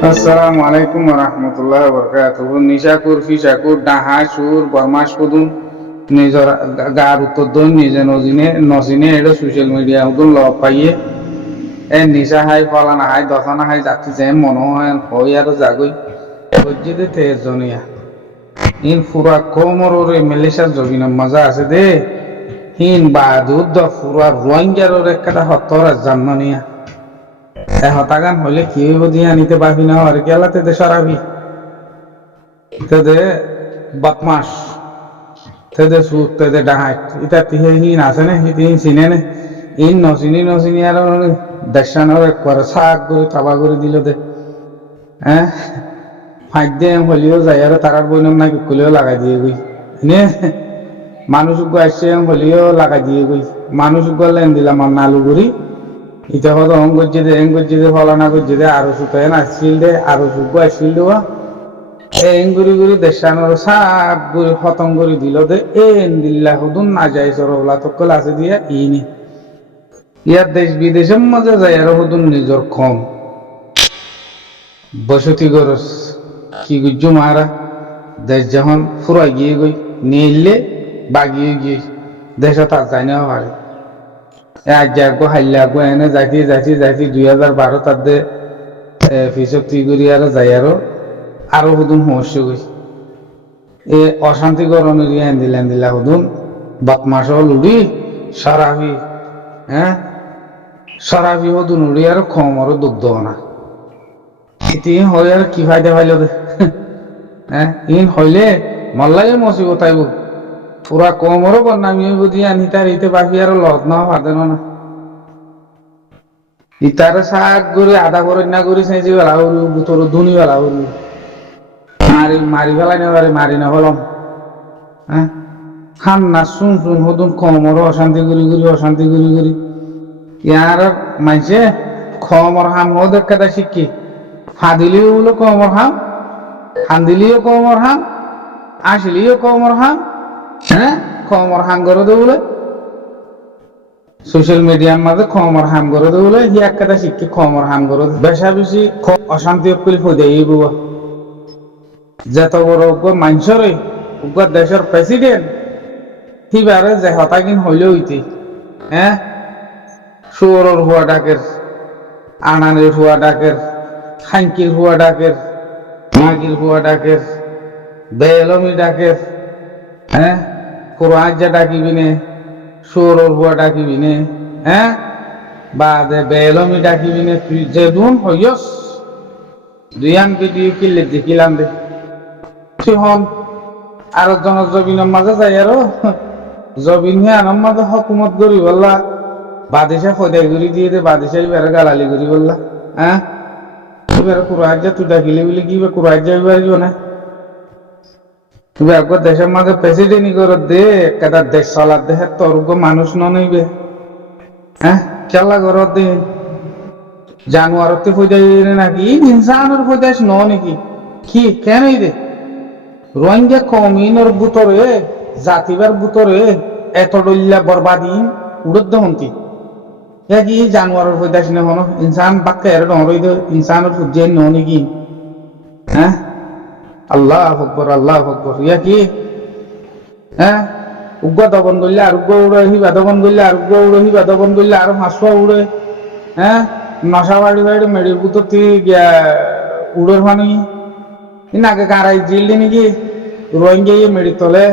আসসালামু আলাইকুম ওয়া রাহমাতুল্লাহি ওয়া বারাকাতুহু। নিশাকুর ফিশাকুর ডাহা সুর বরমাস কুদুন নিজর গার উত্তর দন নিজে নজিনে এটা সোশ্যাল মিডিয়া উদুন ল পাইয়ে নিশা হাই ফলানা হাই দফানা হাই যাত্রী যে মনো হয় হই আর জাগই বজ্জিদে তেজ জনিয়া ইন ফুরা কোমরে মেলেশা জবিনা মজা আছে দে হিন বাদুদ দ ফুরা রোহিঙ্গার একটা হতর জান্নানিয়া হতাগান হইলে কি হইব দিয়ে আনিতে পারবি না আর গেলাতে দে সরাবি তেদে বদমাস তেদে সুদ তেদে ডাহাইট ইটা তিহে হিন আছে না হিন চিনে নে ইন নচিনি আর দেশানোর করে শাক করে তাবা করে দিল দে হ্যাঁ ফাঁক দিয়ে হলিও যায় আর তারার বইনম না বিকুলেও লাগাই দিয়ে গই নে মানুষ আসছে হলিও লাগাই দিয়ে গই মানুষ লেন দিলাম আমার নালু গুড়ি ইটা হতো অং করছে দে ফলানা করছে দে আরো সুতায়ন আসছিল দে আরো সুগ আসছিল দেওয়া এঙ্গুরি গুরি দেশানোর সাপ গুরি খতম করে দিল দে দিল্লা হুদুন না যাই সরলা তকল আছে দিয়া ইনি ইয়ার দেশ বিদেশের মাঝে যায় আর হুদুন নিজর কম বসতি গরস কি গুজ্জু মারা দেশ যখন ফুরাই গিয়ে গই নিলে বাগিয়ে গিয়ে দেশ তার যাই না পারে এক জাগো হাইলাগো এনে যাইতে 2012 তাতে ফিসব তিগুরি আর যাই আরো হুদুন সমস্যা গই এ অশান্তি করণের দিলা হুদুন বদমাস লুড়ি সারাবি হ্যাঁ সারাবি হুদুন উড়ি আর খমরও দুগ্ধ না ইতি হয়ে আর কি ফায়দা পাইল দে হ্যাঁ ইন হইলে মল্লাই মসিবত আইব পুরা কমরও বদনামি হইব দিয়ে আনি তার ইতে বাকি আর লত না পাতেন না ইতারে শাক করে আধা করে না করে চাইছি বেলা হরু বুতর ধুনি বেলা হরু মারি ফেলাই নেবারে মারি না হলাম হ্যাঁ খান না শুন হদুন কমরও অশান্তি করি ইয়ার মাইছে খমর হাম হদ একটা শিক্ষি ফাদিলিও বলে কমর হাম হান্দিলিও কমর হাম আসলিও কমর হাম হ্যাঁ কমর হাম করে দে বলে সোশ্যাল মিডিয়ার মাঝে খমর হাম করে দে বলে হি একটা শিক্ষি খমর হাম করে বেশা বেশি অশান্তি অকুল হয়ে এই বুয়া যত বড় মানুষরে দেশের প্রেসিডেন্ট হিবারে যে হতাকিন হইলে হইতে হ্যাঁ সুরের হুয়া ডাকের আনানের হুয়া ডাকের খাঙ্কির হুয়া ডাকের মাগির হুয়া ডাকের বেলমি ডাকের হ্যাঁ কোরআন ডাকিবি নে সুরের হুয়া ডাকিবি নে হ্যাঁ বা বেলমি ডাকিবি নে তুই যে দুন হইয়স দুইয়ান ভিডিও কিনলে দেখিলাম দে তুই হন আর জনজবিনের মাঝে যাই আর জবিন হে আনার মাঝে হকুমত করি বললা বাদেশা ফদাই করি দিয়ে দে বাদেশা এবার গালালি করি বললা হ্যাঁ এবার কুরাজ্জা তুই ডাকিলি বলে কি কুরাজ্জা এবার না তুমি একবার দেশের মাঝে প্রেসিডেন্টই করে দে একটা দেশ চলার দেহে তোর মানুষ নইবে হ্যাঁ খেলা করত দে জানুয়ারতে ফদাই নাকি ইনসানের ফদাইস ন নাকি কি কেন দে রোহিঙ্গা কমিনের বুতরে জাতিবার বুতরে এত ডল্লা বরবাদি উড়দ হন্তি কি জানুয়ারের ফদাইস না হন ইনসান বাক্কা এর ডরই দে ইনসানের ফুজে ন নাকি হ্যাঁ আল্লাহ আকবর ইয়া কি হ্যাঁ উগ্র দবন করলে আর উগ্র উড়ে হিবা দবন করলে আর উগ্র উড়ে হিবা দবন করলে আর হাঁসুয়া উড়ে হ্যাঁ নশা বাড়ি মেডির বুতর গিয়া উড়ের ফানি আগে গাড়াই জিললি নাকি রোহিঙ্গা মেডির তলে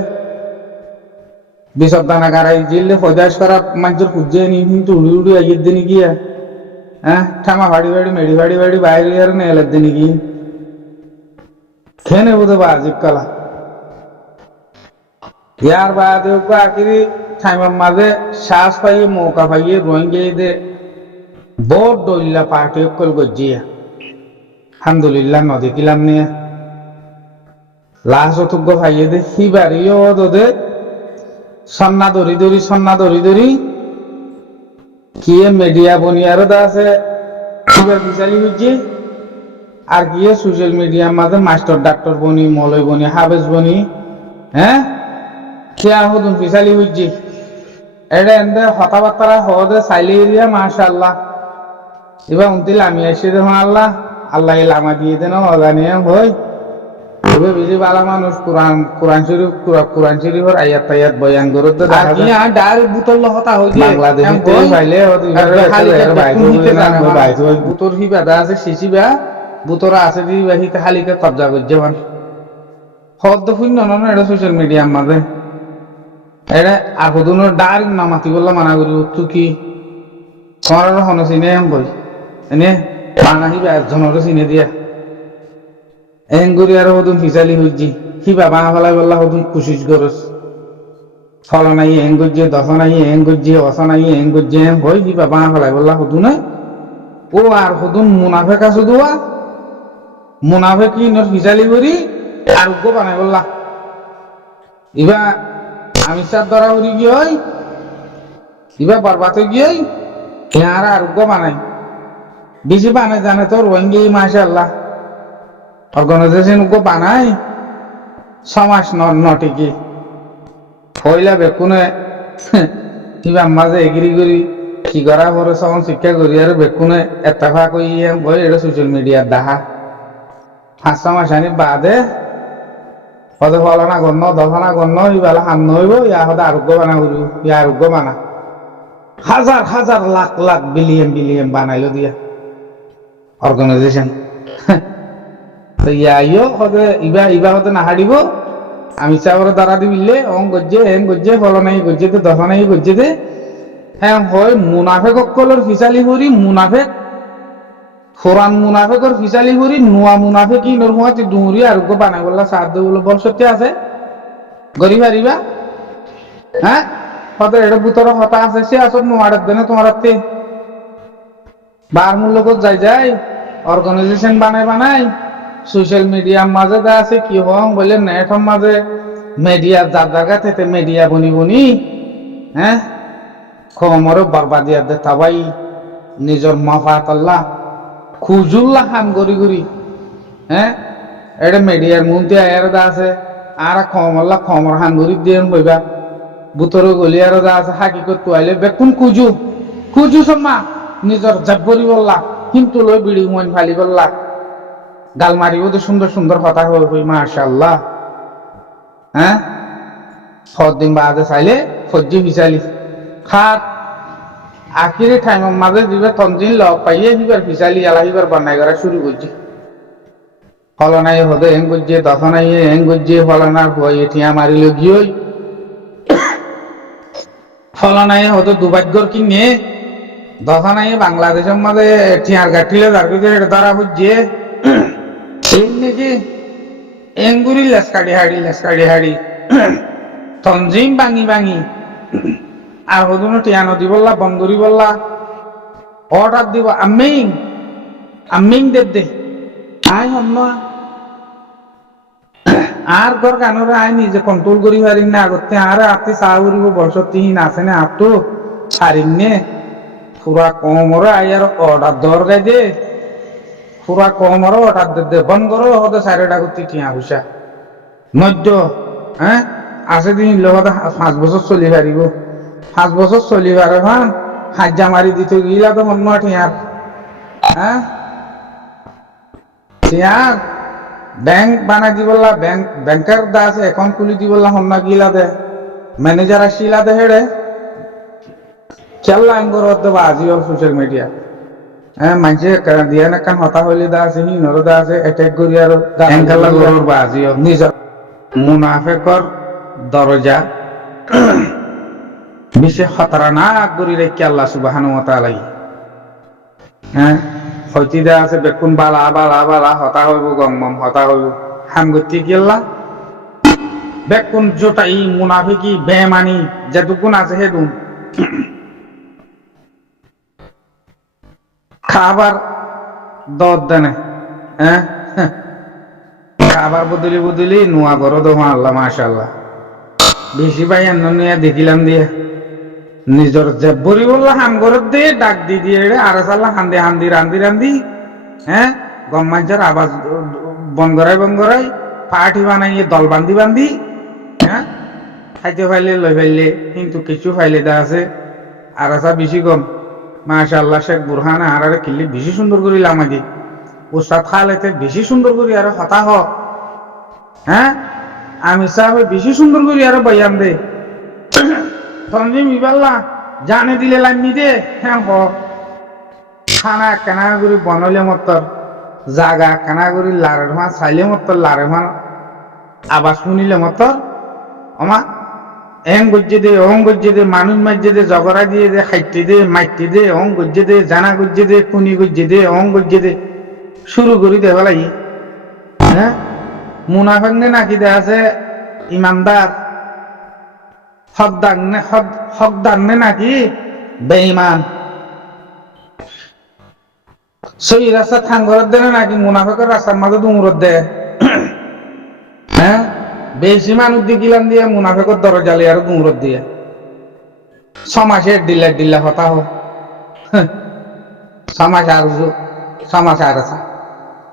বিশপ দানা গাড়াই জিললে ফদাস করা মানুষের খুঁজে নি কিন্তু উড়ি আগের দিন গিয়া হ্যাঁ ঠামা ভাড়ি মেডি ভাড়ি বাইরে আর নেলের দিন কি খেনে বোধ বাজিব কালা ইয়ার বাদে আখিরি টাইমের মাঝে শ্বাস পাইয়ে মৌকা পাইয়ে রোহিঙ্গা বড় দইল্লা পার্টি অকল গজিয়া আলহামদুলিল্লাহ নদী কিলাম নিয়ে লাশ অতুগ্য পাইয়ে দে হিবারিও দে সন্না দরি কি মিডিয়া বনিয়ারও দা আছে হিবার বিচালি বুঝছি আর গিয়ে সোশ্যাল মিডিয়ার মাঝে মাস্টার ডাক্তার বনি মলয় বনি হাফেজ বনি হ্যাঁ খেয়া হদুন ফিসালি বুঝছি এটা এনে হতাবার্তারা হদে চাইলে এরিয়া মাশাআল্লাহ এবার উনতিল আমি এসে দেখুন আল্লাহ আল্লাহ লামা দিয়ে দেন অজানিয়ে হই তবে বেশি বালা মানুষ কোরআন শরীফের আয়াত তায়াত বয়ান করে তো দেখা যায় আর ডার বুতল হতা হই যে বাংলাদেশিতে পাইলে বুতর হিবাদা আছে শিশিবা বুতরা আছে দিবা হিতে হালিকে কবজা করছে মান হদ শূন্য ন এটা সোশ্যাল মিডিয়ার মাঝে এটা আহুদুনের ডার নামাতি বললা মানা করি তুই কি তোমার হন চিনে বই এনে বানাহিবা একজনের চিনে দিয়া এঙ্গুরি আর হদুন ফিসালি হইজি হিবা বানা ফেলাই বললা হদুন কুশিস করস ফল নাই এঙ্গুজি দশ নাই এঙ্গুজি অস নাই এঙ্গুজি হই হিবা বানা ফেলাই বললা হদু নাই ও আর হদুন মুনাফেক আছে দোয়া মুনাফেক কি নর ফিসালি করি আরোগ্য বানাই বললা ইবা আমি সার ধরা উড়ি গিয়ে ইবা বরবাতে গিয়ে আর আরোগ্য বানাই বেশি বানাই জানে তো রোহিঙ্গি মাশাআল্লাহ অর্গানাইজেশন গো বানাই সমাজ নটিকি হইলা বেকুনে কিবা মাঝে এগ্রি করি কি করা পরে সমান শিক্ষা করি আর বেকুনে এত্তেফা কই বই এটা সোশ্যাল মিডিয়ার দেখা 5 মাস আনি বাদে হতে ফলনা গণ্য দফানা গণ্য ইবেলা হান্ন হইব ইয়া হতে আরোগ্য বানা করিব ইয়া আরোগ্য বানা হাজার হাজার লাখ লাখ বিলিয়ন বানাইলো দিয়া অর্গানাইজেশন তো ইয়া হতে ইবা হতে না হারিব আমি চাবরে দ্বারা দিবিলে অং গজ্জে এন গজ্জে ফলনাই গজ্জে তো দফানাই গজ্জে দে হ্যাঁ হয় মুনাফেক অকলের ফিসালি করি মুনাফেক ফোরান মুনাফেকর ফিসালি করি নোয়া মুনাফেক কি নরমাতি দুহরি আরোগ্য বানাই বললা সাহায্য বলে বল সত্যি আছে গরিব হারিবা হ্যাঁ হতে এটা বুতর হতা আছে সে আসর নোয়ারের দেনে তোমার হাতে বার মূল্যকত যাই অর্গানাইজেশন বানাই সোশ্যাল মিডিয়ার মাঝে দা আছে কি হং বলে নেটর মাঝে মিডিয়া যার জায়গা থেকে মিডিয়া বনি হ্যাঁ খমর বরবাদিয়া দে তাবাই নিজের মাফাত আল্লাহ খুজুল্লাহ খান গরি হ্যাঁ এটা মিডিয়ার মধ্যে আয়ার দা আছে আর খমর খান গরি দিয়ে বইবা বুতর গলি আর দা আছে হাকিকত তোয়াইলে বেকুন খুজু সম্মা নিজের জাব্বরি বললা কিন্তু লই বিড়ি মন ফালি বললা গাল মারিব তো সুন্দর কথা হই মাশাআল্লাহ হ্যাঁ দিন বাদে চাইলে ফজ্জি ফিসালি খাত আখিরি টাইমের মাঝে দিবে তঞ্জিন লগ পাইয়ে দিবার ফিসালি আলাহিবার বানাই করা শুরু করছে ফলনাই হতে এং করছে দশনাই এং করছে ফলনার হয়ে ঠিয়া মারিল গিয়ে ফলনাই হতে দুবাগ্যর কিনে দশনাই বাংলাদেশের মাঝে ঠিয়ার গাঠিলে যার কিছু এটা ধরা বুঝছে এই নাকি এঙ্গুরি লেসকাড়ি হাড়ি তঞ্জিম ভাঙি আর হদুন টিয়ানো দি বললা বন্দরি বললা অর্ডার দিব আমিং দে আই হম আর ঘর কানরে আই নিজে কন্ট্রোল করি পারিন না আগতে আর আতে চা উড়িব বর্ষতিহীন আছে না আর তো পারিন নে পুরা কমরে আই আর অর্ডার দরগাই দে পুরা কমরে অর্ডার দে বন্ধ করো হতে 4টা করতে টিয়া পয়সা মধ্য হ্যাঁ আছে দিন লগতে 5 বছর চলি পারিব 5 বছর চলি পারে হ্যাঁ হাজ্জা মারি দিত গিলা তো মন ঠিয়ার হ্যাঁ ঠিয়ার ব্যাংক বানাই দি বললা ব্যাংকের দা আছে অ্যাকাউন্ট খুলি দি বললা হন্না গিলা দে ম্যানেজার আসিলা দে হেড়ে চেল্লা আঙ্গর হতে বাজি ওর সোশ্যাল মিডিয়া হ্যাঁ মানছে দিয়া না কান হতা হইলে দা আছে হি নর দা আছে অ্যাটাক করি আর এঙ্গালা গরর বাজি ওর নিজের মুনাফেকর দরজা বেশি খতরনাক করি রেখে আল্লাহ সুবহানাহু ওয়া তাআলা হ্যাঁ হইতি দা আছে বেকুন বালা হতা হইব গম্মম হতা হইব হামগতি গেল্লা বেকুন জোটাই মুনাফিকি বেমানি যেটুকুন আছে হেদুন খাবার দর দেনে হ্যাঁ খাবার বদলি নোয়া করো তো আল্লাহ মাশাআল্লাহ বেশি ভাই নিয়ে দেখিলাম দিয়ে নিজের জেব্বরি বললা হাম ঘরত দিয়ে ডাক দিয়ে আর সাল্লা হান্দি রান্দি হ্যাঁ গম মানুষের আবাজ বন গড়াই পার্টি বানাইয়ে দল বান্ধি হ্যাঁ খাইতে ফাইলে লই ফাইলে কিন্তু কিছু ফাইলে দা আছে আর আসা বেশি কম মাশাআল্লাহ শেখ বুরহান আর কিল্লি বেশি সুন্দর করিলাম আগে উস্তাদ খালেতে বেশি সুন্দর করি আর হতা হ হ্যাঁ আমি সাহেব বেশি সুন্দর করি আর বয়ান দে তঞ্জিম ইবাল্লা জানে দিলে লাইনি দে হ্যাঁ হ খানা কেনা করি বনলে মতর জাগা কেনা করি লারে মা চাইলে মতর লারে মা আবার শুনিলে মতর আমা এং গজ্জে দে অং গজ্জে দে মানুষ মাজ্জে দে জগরা দিয়ে দে খাইতে দে মাইতে দে অং গজ্জে দে জানা গজ্জে দে কুনি গজ্জে দে অং গজ্জে দে শুরু করি দে বলাই হ্যাঁ মুনাফেক নে নাকি দে আছে ইমানদার হকদার নে নাকি বেঈমান সই রাস্তা থাঙ্গরত দে নাকি মুনাফেকের রাস্তার মাঝে দুমরত দে হ্যাঁ বেশি মানুষ দিলাম দিয়ে মুনাফেকর দরজালে আর দুমরত দিয়ে সমাজের ডিল্লা হতা হোক সমাজ আর আছে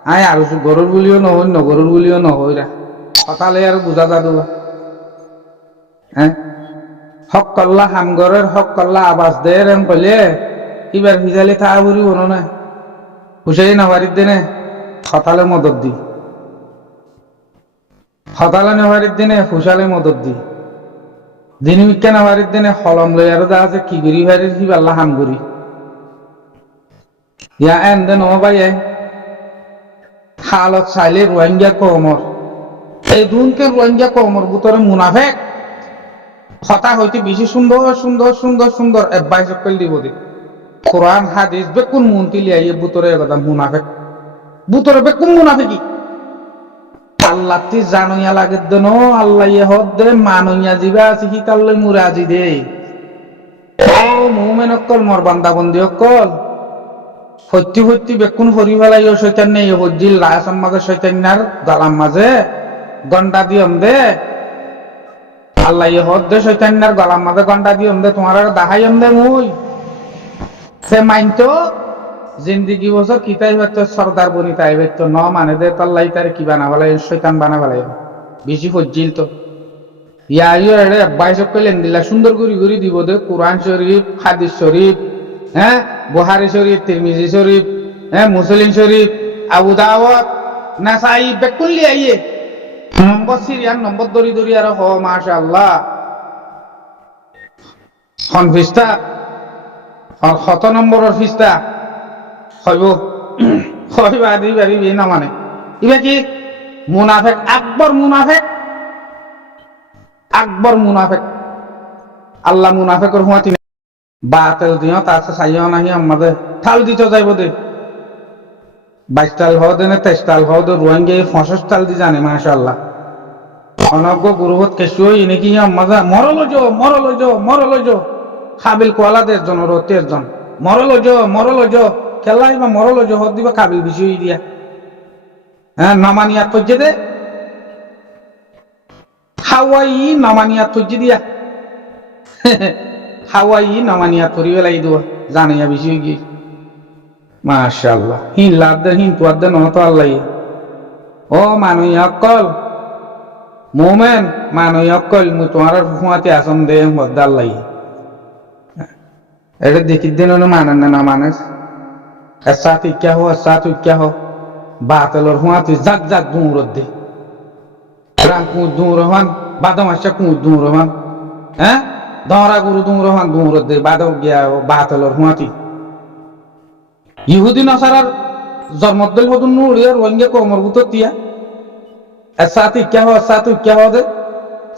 আয় আর গরুর গুলিও নহই নগরুর গুলিও নহইরা হতালে আর বুঝা যাদু হ্যাঁ হক কল্লা হামগরের হক কল্লা আবাস দে রেন কইলে এবার ভিজালে থা বুড়ি বনো না হুসাই নাবারির দিনে হতালে মদত দি হতালে নাবারির দিনে হুসালে মদত দি দিন মিক্কা নাবারির দিনে হলম লই আর যা আছে কি গরি ভাইরের কি আল্লাহ হাম করি ইয়া এন দেন ও ভাই হালত চাইলে রোহিঙ্গা কমর এই দুনকে রোহিঙ্গা কমর ভিতরে মুনাফেক হতা হইতে বেশি সুন্দর সুন্দর সুন্দর সুন্দর এডভাইস কইল দিব দে কোরআন হাদিস বেকুন মুনতি লিয়াই ভিতরে কথা মুনাফেক ভিতরে বেকুন মুনাফিকি আল্লাহ তি জানুইয়া লাগে দেন আল্লাহ ইয়ে হদ দে মানুইয়া জিবা আছে কি কাল্লই মুরাজি দে ও মুমিন অকল মর বান্দা বন্দি অকল হত্যি বেকুন হরি ফেলাই শৈতান নেই হজ্জিল রায়াসম মাঝে শৈতান্যার গালাম মাঝে গন্ডা দিয়ম দে আল্লাহ ইয়ে হদ দে শৈতান্যার গালাম মাঝে গন্ডা দিয়ম দে তোমার আর দাহাইম দে মুই সে মাইনতো জিন্দিগি বছর কিতাই হয়তো সর্দার বনি তাই হয়তো ন মানে দে তাল্লাই তার কি বানা বলাই শৈতান বানা বলাই বেশি হজ্জিল তো ইয়া এড়ে বাইশ কইলেন দিলা সুন্দর গুরি দিব দে কোরআন শরীফ হাদিস শরীফ হ্যাঁ বুখারী শরীফ তিরমিজি শরীফ হ্যাঁ মুসলিম শরীফ আবু দাউদ নাসাই বেকুল্লি আইয়ে নম্বর সিরিয়াল নম্বর দরি আর হ মাশাআল্লাহ হন ফিস্তা আর কত নম্বরের ফিস্তা হইব বাড়ি না মানে ইবা কি মুনাফেক আকবর মুনাফেক আল্লাহ মুনাফেকর হুয়াতি বাতেল দিও তাছে চাইও নাহি আমাদের থাল দিতে যাইব দে 22 তাল হও দে না 23 তাল হও দে রোহিঙ্গা 65 তাল দি জানে মাশাআল্লাহ অনগ্য গুরুবত কেশুই এনেকি আমাজা মরল যো কাবিল কোয়ালাদের জন রতের জন মরল যো খেলাই বা মরল যো হদ দিবা কাবিল বিষয় দিয়া হ্যাঁ নমানিয়াত তজ্জে দে হাওয়াই নমানিয়াত তজ্জে দিয়া হাওয়াই নমানিয়াত করি বেলাই দো জানিয়া বিষয় কি মাশাআল্লাহ হিন লাদ হিন তুয়াদ নহতো আল্লাহ ও মানুষ অকল মোমেন মানুষ অকল মু তোমার হুয়াতে আসন দে মদ্দা আল্লাহ এটা দেখি দিন মানেন না মানুষ সাথে क्या हो বাতলর হুয়াতে জাক দূরত দে রাম কু দূর হন বাদম আসা কু দূর হন হ্যাঁ দরা গুরু দূর হন দূরত দে বাদম গিয়া বাতলর হুয়াতি ইহুদি নাসারার জন্মদল হদুন নুড়িয়া রোহিঙ্গা কোমর ভিতর দিয়া সাথে क्या हो দে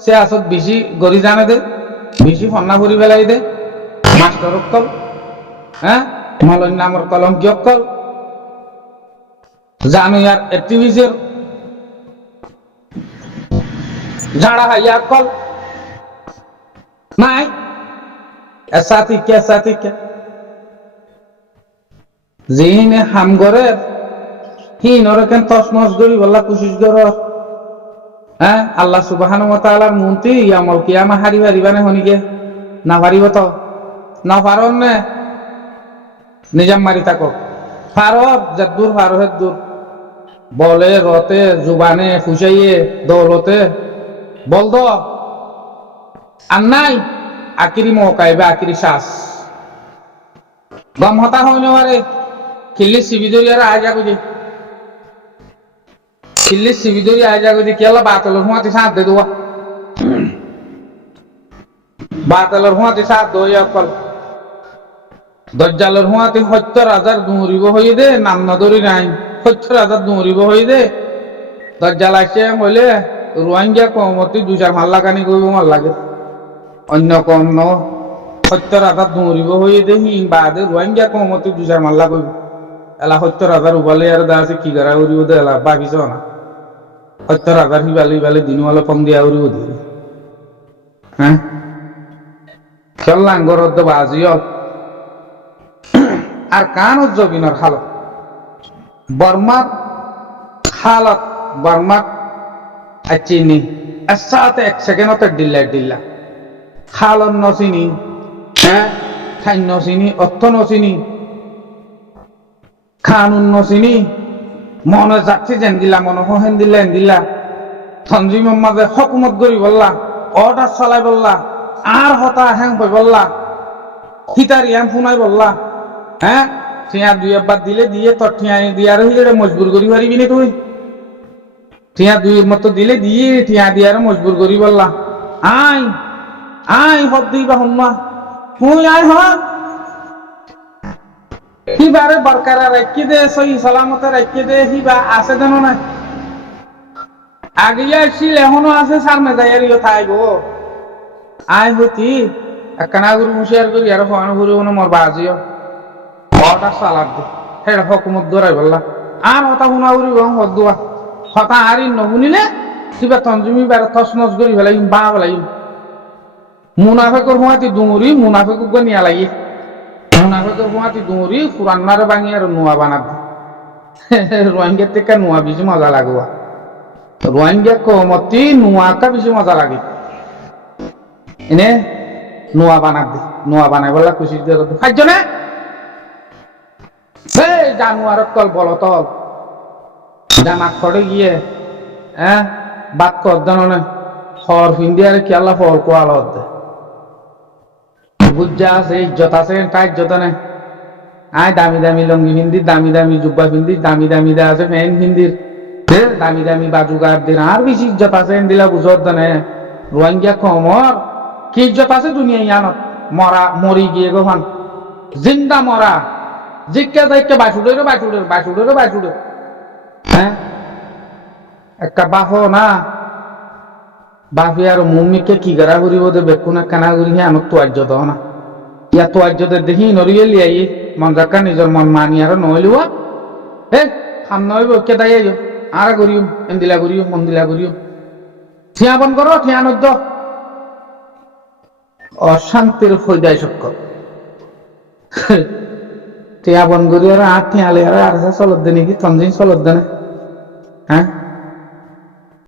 সে আসত বেশি গরি জানে দে বেশি ফন্না ভরি বেলাই দে মাস্টার অক্কল হ্যাঁ মলন নামর কলম কি অক্কল জানো ইয়ার অ্যাক্টিভিজের ঝাড়া হাইয়া অক্কল নাই সাথে क्या জিনে হাম করে হিন ওরা কেন তসমস করি বল্লা কোশিশ কর হ্যাঁ আল্লাহ সুবহানাহু ওয়া তাআলার মন্ত্রী ইয়ামল কিয়ামা হারিবানে হনিকে না পারিব তো না পারন নে নিজাম মারি থাকো ফারব যদ্দুর ফারহের দূর বলে রতে জুবানে ফুসাইয়ে দৌলতে বল দো আর নাই আকিরি মৌকাইবে আকিরি শ্বাস গম হতা হইনে পারে খিল্লি সিবি ধরি আর আজা বুঝি চিল্লি সিবিদরি আইজা গদি কেলা বাতলের হুঁয়াতে সাথ দে দোয়া বাতলের হুঁয়াতে সাথ দই অকল দজ্জালের হুঁয়াতে ৭০,০০০ দৌড়িব হয়ে দে নাম না ধরি নাই ৭০,০০০ দৌড়িব হয়ে দে দজ্জাল আসছে হইলে রোহিঙ্গা কমতি ২-৪ মাল্লা কানি করব মাল লাগে অন্য কম ন ৭০,০০০ দৌড়িব হয়ে দে হি বাদে রোহিঙ্গা কমতি ২-৪ মাল্লা করব এলা ৭০,০০০ উবালে আর দা আছে কি করা উড়িব দে এলা বাকিছ না ৭০,০০০ হিবালে দিনওয়ালা কম দিয়া উড়িব দে হ্যাঁ খেল লাঙ্গরত বাজিও আর কান জবিনের হালত বর্মাত হালত বর্মাত চিনি সাথে ১ সেকেন্ডতে ডিল্লা খালন নচিনি হ্যাঁ খাই নচিনি অর্থ নচিনি খানুন নচিনি মনে যাচ্ছে যেন দিলা মনে হেন দিলা তঞ্জিমের মাঝে হকুমত করি বললা অর্ডার চালাই বললা আর হতা হ্যাং পাই বললা হিতারি হ্যাং ফুনাই বললা হ্যাঁ ঠিয়া ২ একবার দিলে দিয়ে তোর ঠিয়া দিয়ার হইলে মজবুর করি পারিবি না তুই ঠিয়া ২ মতো দিলে দিয়ে ঠিয়া দিয়ার মজবুর করি বললা আই হব দিবা হন্মা তুই আই হক হিবারে বরকারা রাখি দে সহি সালামতে রাখি দে হিবা আছে জানো না আগে আসছিল এখনো আছে সামনে যাইয়ারিও থাইব আই হতি একখানা গুরু মুশিয়ার করি আর ফোন করি মোর বাজিও অর্ডার চালাক দে হেড হকুমত দৌড়াই বললা আর হতা শুনা উড়ি হদুয়া হতা আর নশুনিলে কিবা তঞ্জুমি বার থস নস করি ফেলাই বা ফেলাই মুনাফেকর হুঁয়াতি দুমুরি মুনাফেকক নিয়া লাগি মুনাফেকর হুঁয়াতি দুমুরি ফুরান্নারে ভাঙি আর নোয়া বানাত রোহিঙ্গার থেকে নোয়া বেশি মজা লাগোয়া রোহিঙ্গা কমতি নোয়াকা বেশি মজা লাগে এনে নোয়া বানাত দে নোয়া বানাই বললা খুশি দিয়ে খাদ্য না জানুয়ারত কল বলতল জানা খড়ে গিয়ে হ্যাঁ বাদ কর জানো হর হিন্দি আর কি আল্লাহ ফল কোয়াল দে বুঝা আছে ইজ্জত আছে তা ইজ্জত নেই আয় দামি লঙ্গি হিন্দি দামি জুব্বা হিন্দি দামি দা আছে ফ্যান হিন্দির দামি বাজুগার দিন আর বেশি ইজ্জত আছে দিলা বুঝত দেনে রোহিঙ্গা কমর কি ইজ্জত আছে দুনিয়া ইয়ানত মরি গিয়ে গোহান জিন্দা মরা জিজ্ঞা যাইকে বাছুড়ে হ্যাঁ একটা বাহ না বাপি আর মুমিকে কি গড়া ঘুরিব দে বেকুনা কানা ঘুরি আমাক তো আজ্য দাও না ইয়া তো আজ্য দে দেখি নরিয়ে লিয়াই মন রাখা নিজের মন মানি আর নইলুয়া হে খাম নইব কে দাই আর ঘুরিও এন্দিলা ঘুরিও মন্দিলা ঘুরিও ঠিয়া বন করো ঠিয়া নদ্য অশান্তির ফয়দায় চক্কর টিয়া বন করি আর ঠিয়ালে আর চলত দে নাকি তঞ্জিন চলত দে না হ্যাঁ